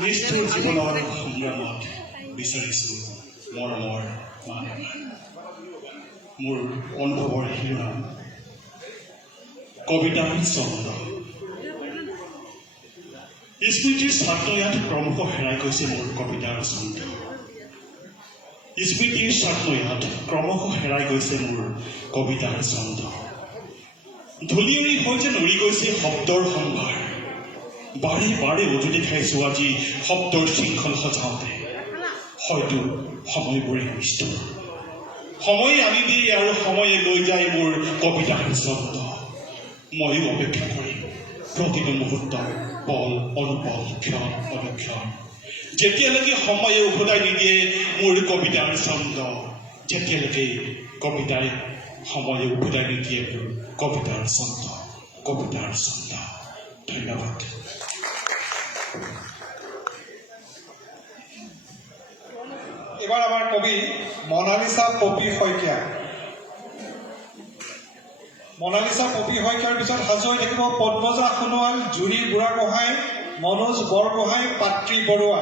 নিষ্ঠুৰ জীৱনৰ সংগ্ৰামত বিচাৰিছোঁ মৰমৰ মানে মোৰ অনুভৱৰ শিৰোনাম কবিতাৰ চন্দ্ৰ। স্মৃতিৰ ছাত্ৰ ইয়াত ক্ৰমশ হেৰাই গৈছে মোৰ কবিতাৰ চন্দ্ৰ। স্মৃতিৰ ছাত্ৰ ইয়াত ক্ৰমশ হেৰাই গৈছে মোৰ কবিতাৰ চন্দ্ৰ। ধূলিউৰি হৈ যেন উৰি গৈছে শব্দৰ সম্ভাৰ। বাৰে বাৰে উজুতি খাইছোঁ আজি শব্দৰ শৃংখল সজাওঁতে। হয়তো সময়বোৰে নিষ্ঠুৰ, সময়ে আনি দিয়ে আৰু সময়ে লৈ যায় মোৰ কবিতাৰ চন্দ্ৰ। ময়ো অপেক্ষা কৰিম প্ৰতিটো মুহূৰ্ত, পল অনুপল, ক্ষণ অনুক্ষণ, যেতিয়ালৈকে সময়ে উভতাই নিদিয়ে মোৰ কবিতাৰ চন্দ্ৰ, যেতিয়ালৈকে কবিতাই সময়ে উভতাই নিদিয়ে মোৰ কবিতাৰ চন্দ্ৰ, কবিতাৰ চন্দ্ৰ। ধন্যবাদ। এবাৰ আমাৰ কবি মনালিসা পপি শইকীয়া। মনালিসা পপি শইকীয়াৰ পিছত সাজু হৈ থাকিব পদ্মজা সোণোৱাল, জুৰি বুঢ়াগোহাঁই, মনোজ বৰগোহাঁই, পাত্ৰী বৰুৱা।